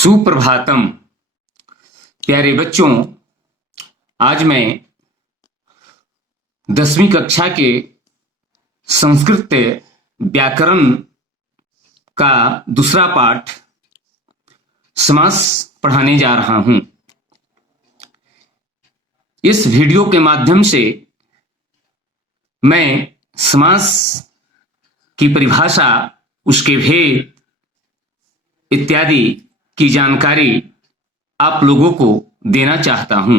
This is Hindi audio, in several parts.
सुप्रभातम। प्यारे बच्चों, आज मैं 10वीं कक्षा के संस्कृत व्याकरण का दूसरा पाठ समास पढ़ाने जा रहा हूं। इस वीडियो के माध्यम से मैं समास की परिभाषा, उसके भेद इत्यादि की जानकारी आप लोगों को देना चाहता हूं।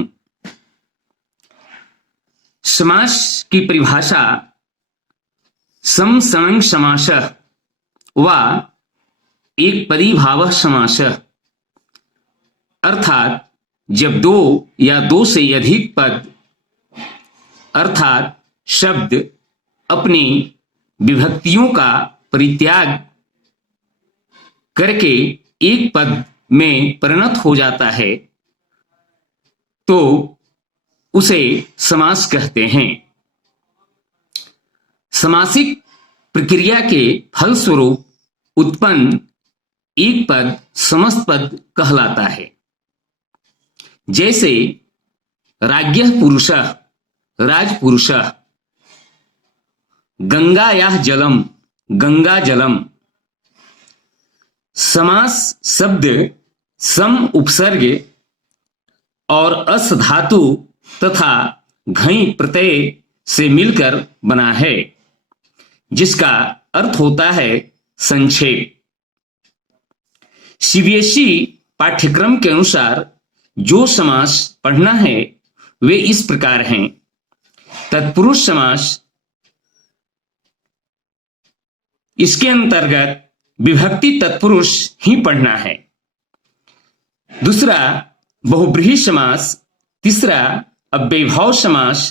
समास की परिभाषा समसंग समासः व एक परिभावः समासः, अर्थात जब दो या दो से अधिक पद अर्थात शब्द अपनी विभक्तियों का परित्याग करके एक पद में परिणत हो जाता है तो उसे समास कहते हैं। समासिक प्रक्रिया के फलस्वरूप उत्पन्न एक पद समस्त पद कहलाता है। जैसे राज्ञः पुरुषः राजपुरुषः, गंगायाः जलम गंगा जलम। समास शब्द सम उपसर्ग और अस धातु तथा घई प्रत्यय से मिलकर बना है, जिसका अर्थ होता है संक्षेप। सीबीएसई पाठ्यक्रम के अनुसार जो समास पढ़ना है वे इस प्रकार हैं। तत्पुरुष समास, इसके अंतर्गत विभक्ति तत्पुरुष ही पढ़ना है। दूसरा बहुब्रीहि समास। तीसरा अव्ययभाव समास।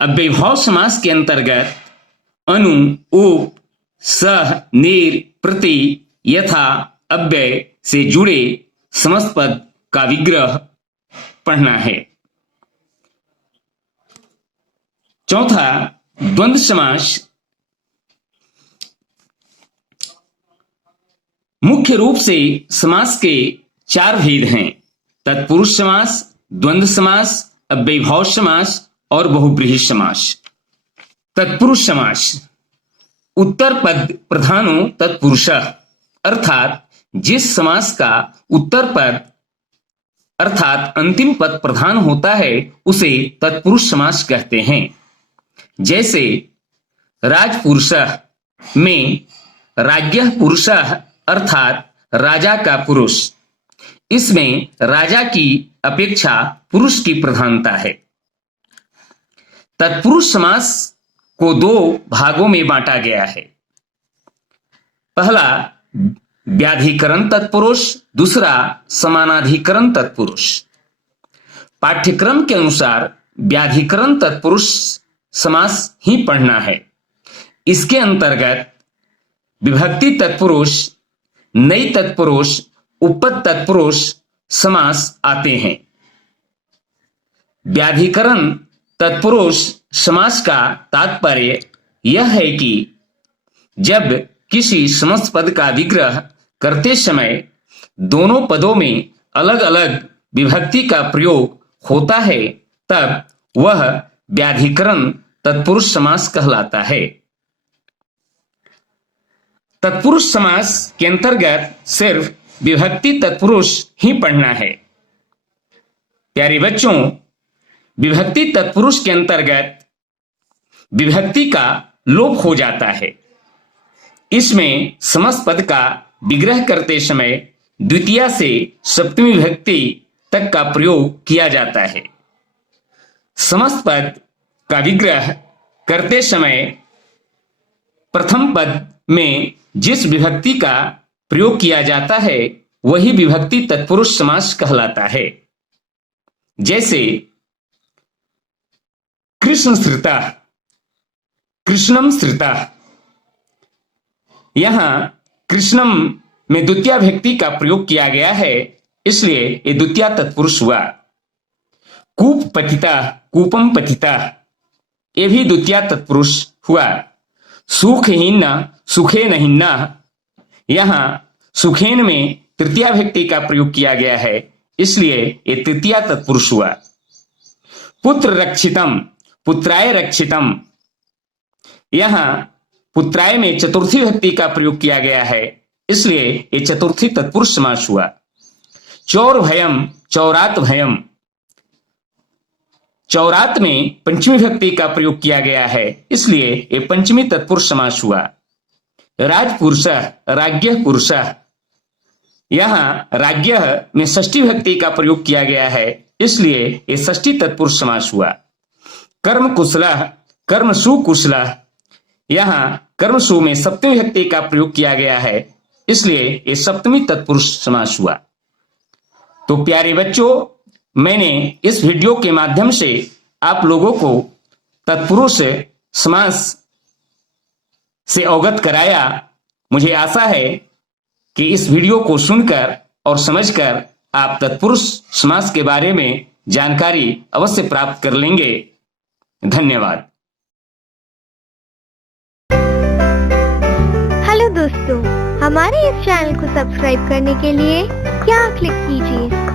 अव्ययभाव समास के अंतर्गत अनु, उप, सह, निर, प्रति, यथा, अव्यय से जुड़े समस्त पद का विग्रह पढ़ना है। चौथा द्वंद्व समास। मुख्य रूप से समास के चार भेद हैं: तत्पुरुष समास, द्वंद्व समास, अव्ययभाव समास और बहुब्रीहि समास। तत्पुरुष समास। उत्तर पद प्रधानो तत्पुरुषः, अर्थात जिस समास का उत्तर पद अर्थात अंतिम पद प्रधान होता है उसे तत्पुरुष समास कहते हैं। जैसे राजपुरुषः में राज्ञः पुरुषः अर्थात राजा का पुरुष। इसमें राजा की अपेक्षा पुरुष की प्रधानता है। तत्पुरुष समास को दो भागों में बांटा गया है। पहला व्याधिकरण तत्पुरुष, दूसरा समानाधिकरण तत्पुरुष। पाठ्यक्रम के अनुसार व्याधिकरण तत्पुरुष समास ही पढ़ना है। इसके अंतर्गत विभक्ति तत्पुरुष, नई तत्पुरुष, उपपद तत्पुरुष समास आते हैं। व्याधिकरण तत्पुरुष समास का तात्पर्य यह है कि जब किसी समस्त पद का विग्रह करते समय दोनों पदों में अलग अलग विभक्ति का प्रयोग होता है तब वह व्याधिकरण तत्पुरुष समास कहलाता है। तत्पुरुष समास के अंतर्गत सिर्फ विभक्ति तत्पुरुष ही पढ़ना है। प्यारे बच्चों, विभक्ति तत्पुरुष के अंतर्गत विभक्ति का लोप हो जाता है। इसमें समस्त पद का विग्रह करते समय द्वितीया से सप्तमी विभक्ति तक का प्रयोग किया जाता है। समस्त पद का विग्रह करते समय प्रथम पद में जिस विभक्ति का प्रयोग किया जाता है वही विभक्ति तत्पुरुष समास कहलाता है। जैसे कृष्ण श्रितः, कृष्णम श्रितः। यहां कृष्णम में द्वितीया विभक्ति का प्रयोग किया गया है, इसलिए ये द्वितीया तत्पुरुष हुआ। कूप पतितः, कूपम पतितः, ये भी द्वितीया तत्पुरुष हुआ। सुखहीन सुखेन हिन्ना, यहां सुखेन में तृतीया विभक्ति का प्रयोग किया गया है, इसलिए ये तृतीया तत्पुरुष हुआ। पुत्र रक्षितम, पुत्राय रक्षितम, यहां पुत्राय में चतुर्थी विभक्ति का प्रयोग किया गया है, इसलिए ये चतुर्थी तत्पुरुष समास हुआ। चौर भयम, चौरात भयम, चौरात में पंचमी विभक्ति का प्रयोग किया गया है, इसलिए ये पंचमी तत्पुरुष समास हुआ। राजपुरुषः, राज्ञः पुरुषः, यहां राज्ञः में षष्ठी विभक्ति का प्रयोग किया गया है, इसलिए ये षष्ठी तत्पुरुष समास हुआ। कर्म कुशलः, कर्मसु कुशलः, यहां कर्मसु में सप्तमी विभक्ति का प्रयोग किया गया है, इसलिए ये सप्तमी तत्पुरुष समास हुआ। तो प्यारे बच्चों, मैंने इस वीडियो के माध्यम से आप लोगों को तत्पुरुष समास से अवगत कराया। मुझे आशा है कि इस वीडियो को सुनकर और समझकर आप तत्पुरुष समास के बारे में जानकारी अवश्य प्राप्त कर लेंगे। धन्यवाद। हेलो दोस्तों, हमारे इस चैनल को सब्सक्राइब करने के लिए यहाँ क्लिक कीजिए